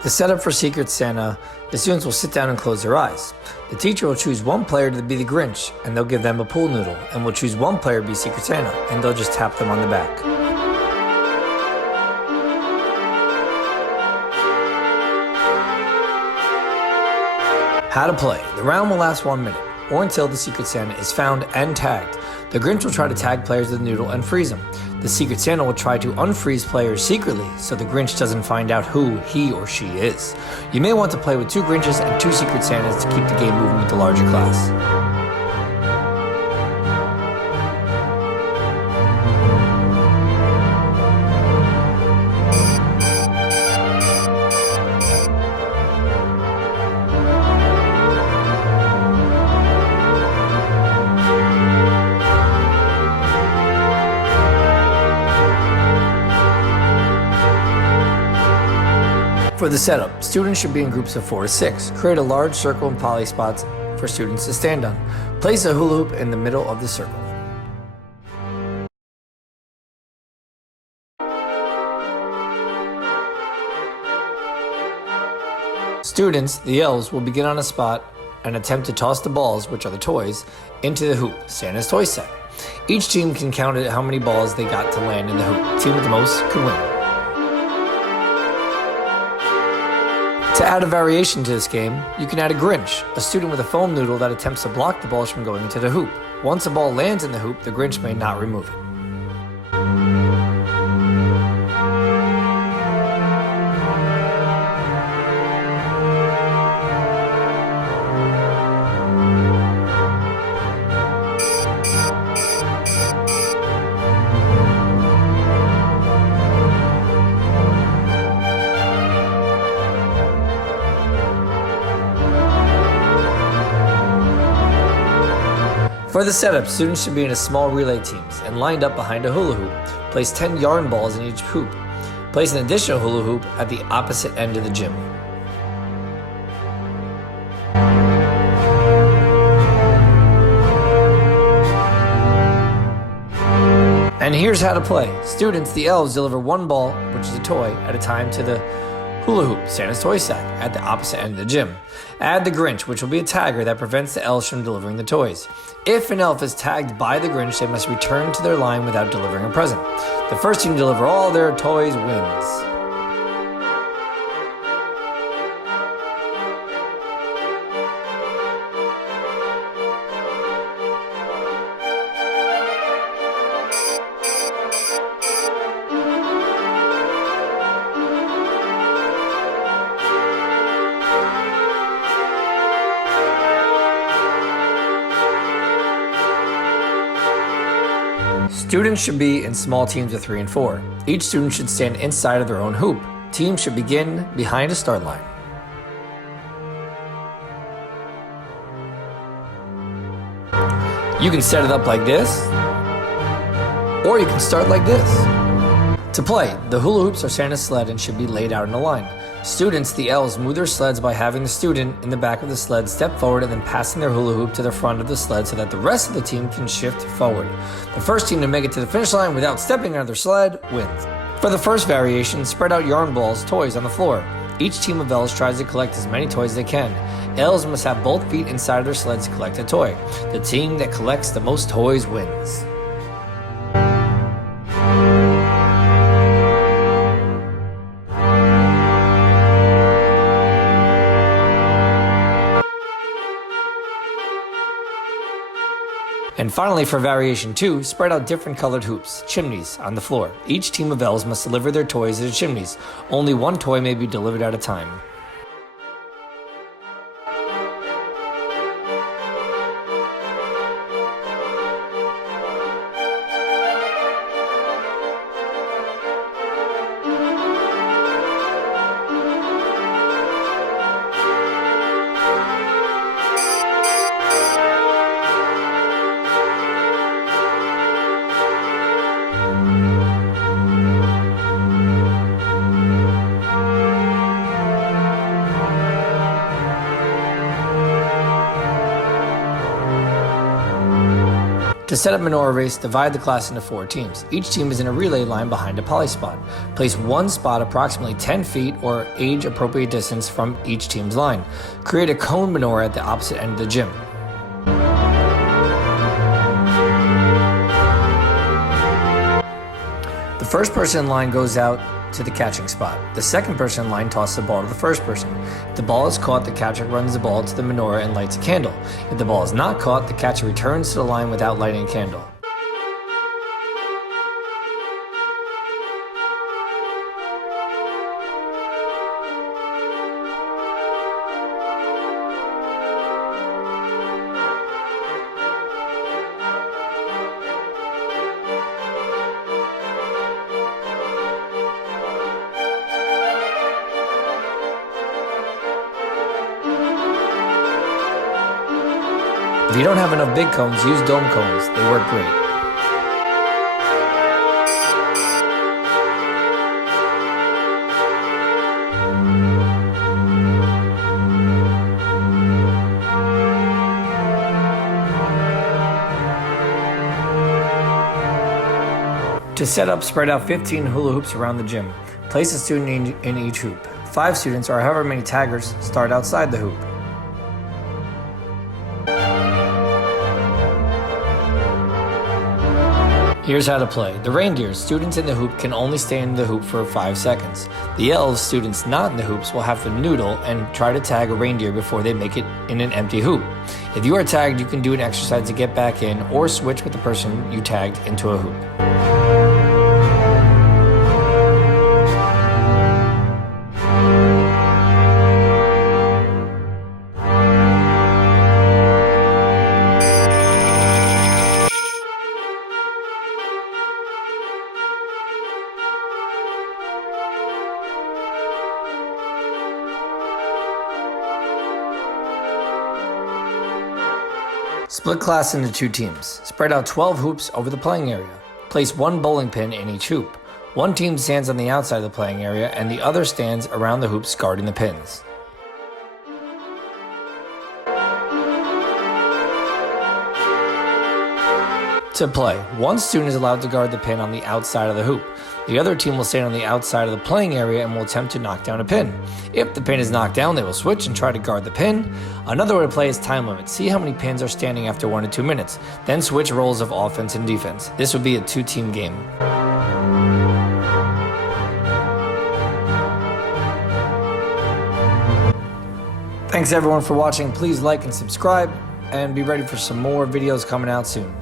The setup for Secret Santa, the students will sit down and close their eyes. The teacher will choose one player to be the Grinch, and they'll give them a pool noodle, and will choose one player to be Secret Santa, and they'll just tap them on the back. How to play. The round will last 1 minute, or until the Secret Santa is found and tagged. The Grinch will try to tag players with the noodle and freeze them. The Secret Santa will try to unfreeze players secretly, so the Grinch doesn't find out who he or she is. You may want to play with 2 Grinches and 2 Secret Santas to keep the game moving with the larger class. For the setup, students should be in groups of 4 to 6. Create a large circle and poly spots for students to stand on. Place a hula hoop in the middle of the circle. Students, the elves, will begin on a spot and attempt to toss the balls, which are the toys, into the hoop, Santa's toy set. Each team can count how many balls they got to land in the hoop. The team with the most could win. To add a variation to this game, you can add a Grinch, a student with a foam noodle that attempts to block the balls from going into the hoop. Once a ball lands in the hoop, the Grinch may not remove it. For the setup, students should be in a small relay teams and lined up behind a hula hoop. Place 10 yarn balls in each hoop. Place an additional hula hoop at the opposite end of the gym. And here's how to play. Students, the elves, deliver 1 ball, which is a toy, at a time to the hula hoop, Santa's toy sack, at the opposite end of the gym. Add the Grinch, which will be a tagger that prevents the elves from delivering the toys. If an elf is tagged by the Grinch, they must return to their line without delivering a present. The first team to deliver all their toys wins. Students should be in small teams of 3 and 4. Each student should stand inside of their own hoop. Teams should begin behind a start line. You can set it up like this, or you can start like this. To play, the hula hoops are Santa's sled and should be laid out in a line. Students, the elves, move their sleds by having the student in the back of the sled step forward and then passing their hula hoop to the front of the sled so that the rest of the team can shift forward. The first team to make it to the finish line without stepping on their sled wins. For the first variation, spread out yarn balls, toys on the floor. Each team of elves tries to collect as many toys as they can. Elves must have both feet inside of their sleds to collect a toy. The team that collects the most toys wins. And finally, for variation 2, spread out different colored hoops, chimneys, on the floor. Each team of elves must deliver their toys to the chimneys. Only 1 toy may be delivered at a time. To set up Menorah race, divide the class into 4 teams. Each team is in a relay line behind a poly spot. Place one spot approximately 10 feet or age-appropriate distance from each team's line. Create a cone Menorah at the opposite end of the gym. The first person in line goes out to the catching spot. The second person in line tosses the ball to the first person. If the ball is caught, the catcher runs the ball to the menorah and lights a candle. If the ball is not caught, the catcher returns to the line without lighting a candle. If you don't have enough big cones, use dome cones. They work great. To set up, spread out 15 hula hoops around the gym. Place a student in each hoop. 5 students, or however many taggers, start outside the hoop. Here's how to play. The Reindeer, students in the hoop can only stay in the hoop for 5 seconds. The Elves, students not in the hoops, will have to noodle and try to tag a reindeer before they make it in an empty hoop. If you are tagged, you can do an exercise to get back in or switch with the person you tagged into a hoop. Split class into 2 teams. Spread out 12 hoops over the playing area. Place 1 bowling pin in each hoop. One team stands on the outside of the playing area and the other stands around the hoops guarding the pins. To play, one student is allowed to guard the pin on the outside of the hoop. The other team will stand on the outside of the playing area and will attempt to knock down a pin. If the pin is knocked down, they will switch and try to guard the pin. Another way to play is time limit. See how many pins are standing after 1 to 2 minutes. Then switch roles of offense and defense. This would be a 2-team game. Thanks everyone for watching. Please like and subscribe, and be ready for some more videos coming out soon.